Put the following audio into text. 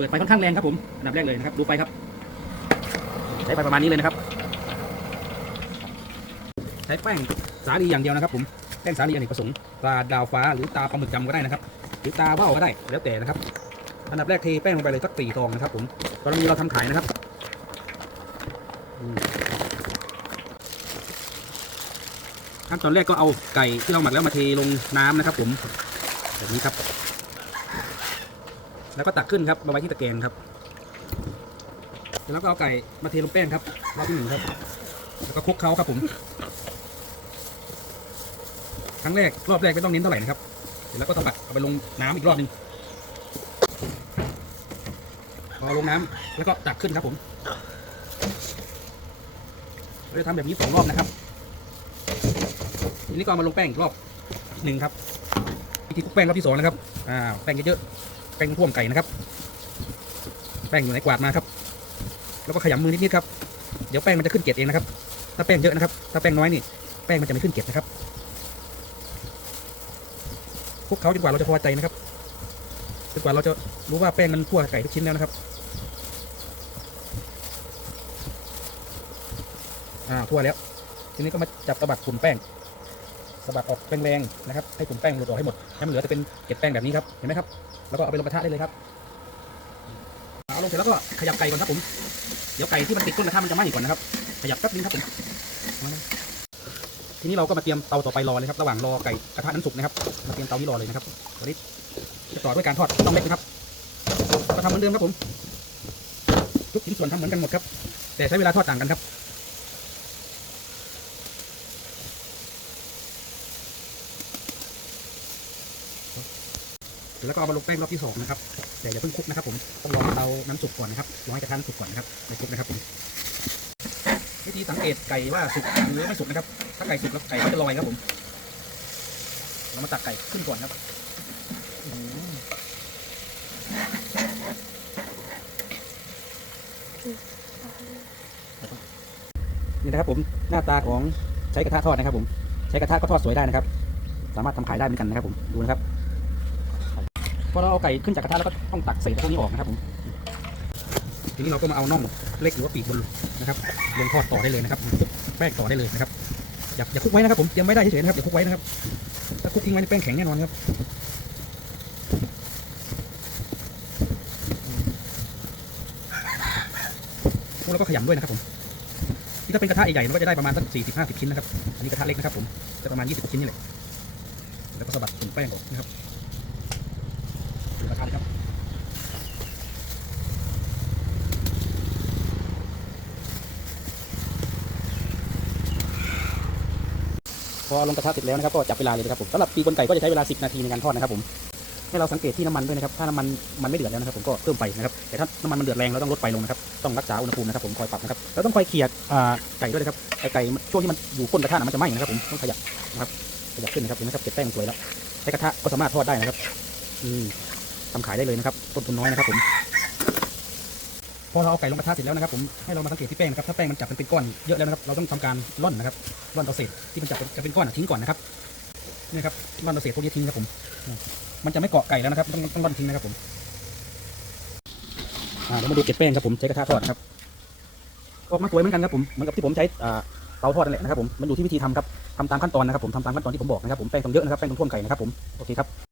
เปิดไฟค่อนข้างแรงครับผมอันดับแรกเลยนะครับดูไฟครับใช้ไฟประมาณนี้เลยนะครับ ใช้แป้งสาลีอย่างเดียวนะครับผมแป้งสาลีอเนกประสงค์ตาดาวฟ้าหรือตาปลาหมึกจำก็ได้นะครับ หรือตาว่าวก็ได้แล้วแต่นะครับ อันดับแรกเทแป้งลงไปเลยสักสี่ซองนะครับ ผมตอนนี้เราทำขายนะครับขั้นตอนแรกก็เอาไก่ที่เราหมักแล้วมาเทลงน้ำนะครับ ผมแบบนี้ครับ แล้วก็ตักขึ้นครับมาไว้ที่ตะแกรงครับแล้วก็เอาไก่มาเทลงแป้งครับรอบที่หนึ่งครับ แล้วก็คลุกเคล้าครับผม ครั้งแรกรอบแรกไม่ต้องเน้นเท่าไหร่นะครับ เสร็จแล้วก็สะบัดเอาไปลงน้ำอีกรอบหนึ่งพอลงน้ำแล้วก็ตักขึ้นครับผมเราจะทำแบบนี้สองรอบนะครับทีนี้ก็มาลงแป้งอีกรอบหนึ่งครับวิธีคลุกแป้งรอบที่สองนะครับอ่าแป้งเยอะๆ แป้งท่วมไก่นะครับ แป้งอยู่ในกวาดมาครับ แล้วก็ขยำมือนิดๆครับ เดี๋ยวแป้งมันจะขึ้นเกล็ดเองนะครับ ถ้าแป้งเยอะนะครับ ถ้าแป้งน้อยนี่ แป้งมันจะไม่ขึ้นเกล็ดนะครับคลุกเขาจนกว่าเราจะพอใจนะครับจนกว่าเราจะรู้ว่าแป้งมันทั่วไก่ทุกชิ้นแล้วนะครับ อ่าทั่วแล้ว ทีนี้ก็มาจับตะบัดฝุ่นแป้ง สะบัดออกแรงๆนะครับให้ฝุ่นแป้งหลุดออกให้หมดให้มันเหลือแต่เป็นเกล็ดแป้งแบบนี้ครับเห็นไหมครับแล้วก็เอาไปลงกระทะได้เลยครับเอาลงเสร็จแล้วก็ขยับไก่ก่อนครับผมเดี๋ยวไก่ที่มันติดก้นกระทะมันจะไหม้ก่อนนะครับขยับแป๊บนึงครับผมทีนี้เราก็มาเตรียมเตาต่อไปรอเลยครับระหว่างรอไก่กระทะนั้นสุกนะครับมาเตรียมเตานี้รอเลยนะครับตอนนี้จะต่อด้วยการทอดต้องเล็กนะครับก็ทำเหมือนเดิมครับผมทุกชิ้นส่วนทำเหมือนกันหมดครับ แต่ใช้เวลาทอดต่างกันครับ แล้วก็เอามาลงแป้งรอบที่สองนะครับ แต่อย่าเพิ่งคลุกนะครับ ผม ต้องรอเตาน้ำสุกก่อนนะครับ รอให้กระทะน้ำสุกก่อนนะครับไม่คลุกนะครับผมวิธีสังเกตไก่ว่าสุกหรือไม่สุกนะครับ ถ้าไก่สุกแล้วไก่จะลอยครับผม เรามาตักไก่ขึ้นก่อนครับนี่นะครับผมหน้าตาของใช้กระทะทอดนะครับผม ใช้กระทะก็ทอดสวยได้นะครับ สามารถทำขายได้เหมือนกันนะครับผมดูนะครับ พอเราเอาไก่ขึ้นจากกระทะแล้วก็ต้องตักเศษพวกนี้ออกนะครับผมทีนี้เราก็มาเอาน่องเล็กหรือว่าปีกบนนะครับลงทอดต่อได้เลยนะครับแป้งต่อได้เลยนะครับอย่าอย่าคุกไว้นะครับผมเตรียมไม่ได้เฉยๆนะครับอย่าคุกไว้นะครับถ้าคุกทิ้งไว้นี่แป้งแข็งแน่นอนครับคลุกแล้วก็ขยำด้วยนะครับผมที่ถ้าเป็นกระทะใหญ่ๆมันก็จะได้ประมาณสักสี่สิบห้าสิบชิ้นนะครับอันนี้กระทะเล็กนะครับผมจะประมาณยี่สิบชิ้นนี่แหละแล้วก็สะบัดถุงแป้งออกนะครับ ระทะเลยครับพอลงกระทะเสร็จแล้วนะครับก็จับเวลาเลยนะครับผมสำหรับปีกบนไก่ก็จะใช้เวลา 10 นาทีในการทอดนะครับผมให้เราสังเกตที่น้ำมันด้วยนะครับถ้าน้ำมันมันไม่เดือดแล้วนะครับผมก็เพิ่มไฟนะครับแต่ถ้าน้ำมันมันเดือดแรงเราต้องลดไฟลงนะครับต้องรักษาอุณหภูมินะครับผมคอยปรับนะครับเราต้องคอยเขี่ยไก่ด้วยนะครับไก่ช่วงที่มันอยู่ก้นกระทะน่ะมันจะไหม้นะครับผมต้องขยับนะครับขยับขึ้นนะครับเห็นไหมครับเก็บแป้งสวยแล้วใช้กระทะก็สามารถทอดได้นะครับอืม ทำขายได้เลยนะครับ ต้นทุนน้อยนะครับผม พอเราเอาไก่ลงกระทะเสร็จแล้วนะครับ ผมให้เรามาสังเกตที่แป้งนะครับถ้าแป้งมันจับเป็นก้อนเยอะแล้วนะครับเราต้องทำการร่อนนะครับร่อนเอาเศษที่มันจับเป็นจะเป็นก้อนทิ้งก่อนนะครับนี่ครับร่อนเอาเศษพวกนี้ทิ้งครับผม มันจะไม่เกาะไก่แล้วนะครับ ต้องต้องร่อนทิ้งนะครับผมอ่าเดี๋ยวมาดูเกล็ดแป้งครับผมใช้กระทะทอดครับออกมาสวยเหมือนกันครับผมเหมือนกับที่ผมใช้อ่าเตาทอดนั่นแหละนะครับผมมันอยู่ที่วิธีทำครับทำตามขั้นตอนนะครับผมทำตามขั้นตอนที่ผมบอกนะครับผมแป้งต้องเยอะนะครับแป้งต้องท่วมไก่นะครับผมโอเคครับ